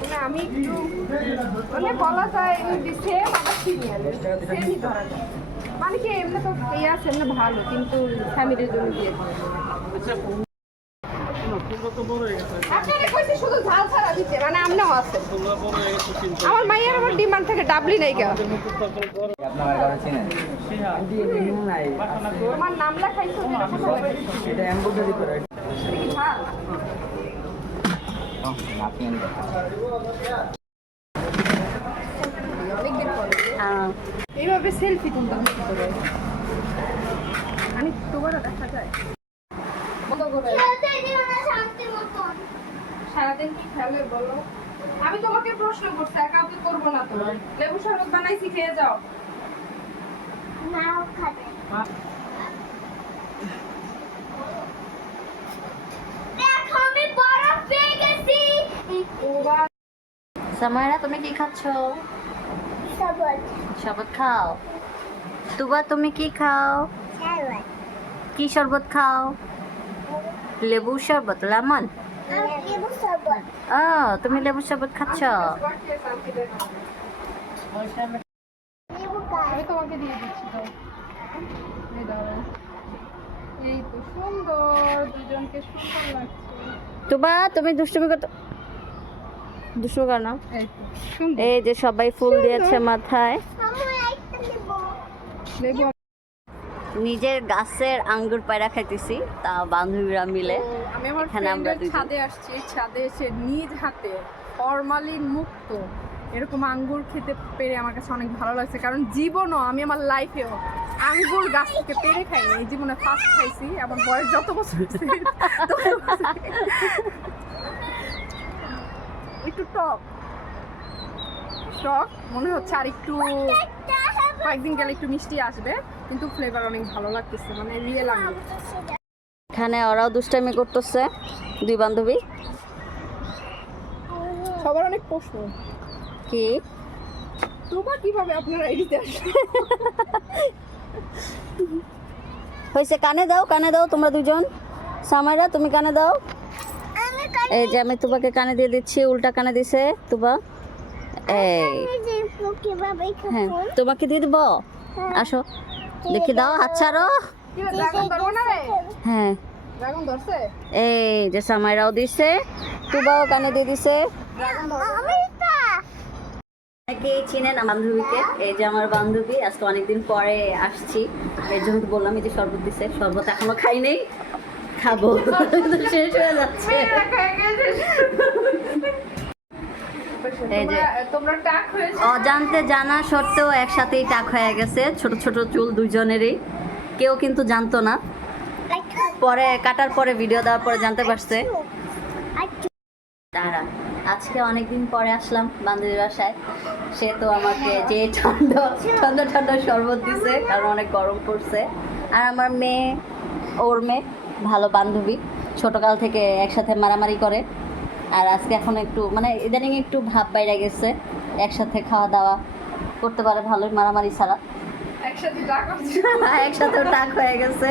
মানে আমি একটু মানে বলা যায় সেম আবার সিনিয়র সেমই ধরা যায়। মানে কি এমনি তো এই আছে এমনি ভালো কিন্তু ফ্যামিলির জন্য দিয়ে দিচ্ছে মানে আমার মাইয়ার আমার ডিমান্ড থেকে ডাবলি নাই কেউ আমার নাম লেখাইছো এইভাবে সেলফি তুলতাম আমি তোমার দেখা যায়। সারাদিন কি খেলে বলো? আমি তোমাকে প্রশ্ন করছি আর কাউকে করব না তো। লেবু শরবত বানাইছি খেয়ে যাও। ওবার সামারা তুমি কি খাচ্ছ? শরবত। খাও। তুবা তুমি কি খাও? কি শরবত খাও? লেবু শরবত লেমন? ও তুমি লেবু শরবত খাচ্ছ? তোমাকে দিয়ে দিচ্ছি তো এই তো সুন্দর দুজনকে সুন্দর লাগছে। তুবা তুমি দুষ্টুমি কত দুষ্টুমি কর এই যে সবাই ফুল দিয়েছে মাথায়। নিজের গাছের আঙ্গুর পায়রা খাইতেছি তা বান্ধবীরা মিলে। আমি আমার ছাদে আসছি। ছাদে এসে নিজ হাতে ফরমালিন মুক্ত এরকম আঙ্গুর খেতে পেরে আমার কাছে অনেক ভালো লাগছে। কারণ জীবনও আমি আমার লাইফেও আঙ্গুর গাছ থেকে পেরে খাইনি। এই জীবনে ফার্স্ট খাইছি। আমার বয়স যত বছর। একটু টক। টক মনে হচ্ছে আর একটু কয়েকদিন গেলে একটু মিষ্টি আসবে কিন্তু ফ্লেভার অনেক ভালো লাগতেছে মানে রিয়েল আঙ্গুর এখানে ওরাও দুষ্টামি করতেছে দুই বান্ধবী। সবার অনেক প্রশ্ন। কি? তোমার কীভাবে আপনারা আসে হয়েছে কানে দাও কানে দাও তোমরা দুজন। সামাইরা তুমি কানে দাও। এই যে আমি তোমাকে কানে দিয়ে দিচ্ছি উল্টা কানে দিছে তুবা। এই। হ্যাঁ তোমাকে দিয়ে দিব? আসো দেখি দাও কি রে, হ্যাঁ। এই যে সামাইরাও দিছে তুবাও কানে দিয়ে দিছে। অনেকেই চিনেন আমার বান্ধবীকে এই যে আমার বান্ধবী আজকে অনেকদিন পরে আসছি। এর জন্য বললাম এই যে শরবত দিছে শরবত এখনও খাই নেই। খাব শেষ হয়ে যাচ্ছে। অজান্তে জানা সত্ত্বেও একসাথেই টাক হয়ে গেছে। ছোট ছোট চুল দুজনেরই কেউ কিন্তু জানতো না। পরে, কাটার পরে ভিডিও দেওয়ার পরে জানতে পারছে। তারা আজকে অনেকদিন পরে আসলাম বান্ধবীর বাসায়। সে তো আমাকে যে ঠান্ডা ঠান্ডা ঠান্ডা শরবত দিছে, কারণ অনেক গরম পড়ছে। আর আমার মেয়ে, ওর মেয়ে। ভালো বান্ধবী ছোটকাল থেকে একসাথে মারামারি করে। আর আজকে এখন একটু মানে ইদানিং একটু ভাব বাইরে গেছে একসাথে খাওয়া দাওয়া করতে পারে ভালোই মারামারি ছাড়া। একসাথে টাক একসাথে টাক হয়ে গেছে।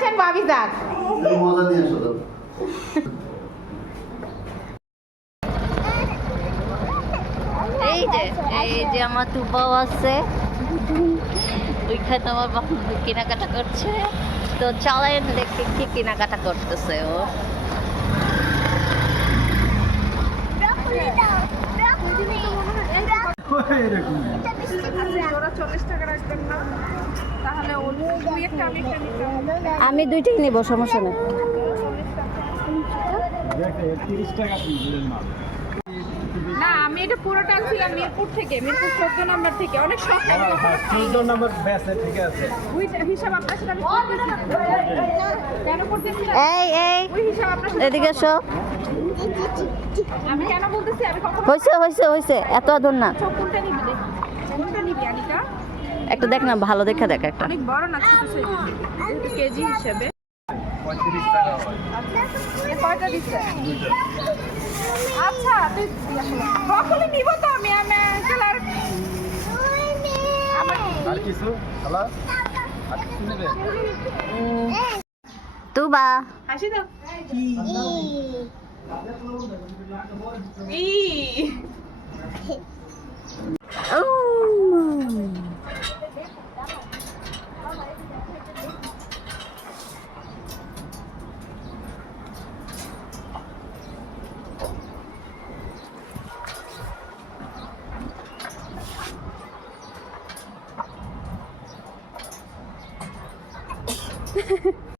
আসেন ভাবি যাক তুমি মজা নিয়ে আসো এই যে এই যে আমার তুপাও আছে। ওইখানে আমার বাবু কেনাকাটা করছে। তো চালায় দেখে কি কেনাকাটা করতেছে ও। একটা আমি আমি দুইটাই নেব সমস্যা নেই। না আমি এটা পুরোটা আনছিলাম মিরপুর থেকে মিরপুর চোদ্দ নম্বর থেকে অনেক সস্তা চোদ্দ নম্বর ব্যাসে ঠিক আছে। ওই হিসাব আপনার সাথে আমি করতেছি। এই এই ওই হিসাব আপনার সাথে এদিকে এসো। আমি কেন বলতেছি আমি কখন হয়েছে হয়েছে হয়েছে এত আদর না। কোনটা নিবি দেখ কোনটা নিবি আনিকা? একটা দেখ না ভালো দেখে দেখ একটা। অনেক বড় না ছোট কেজি হিসেবে। পঁয়ত্রিশ টাকা। হয় তো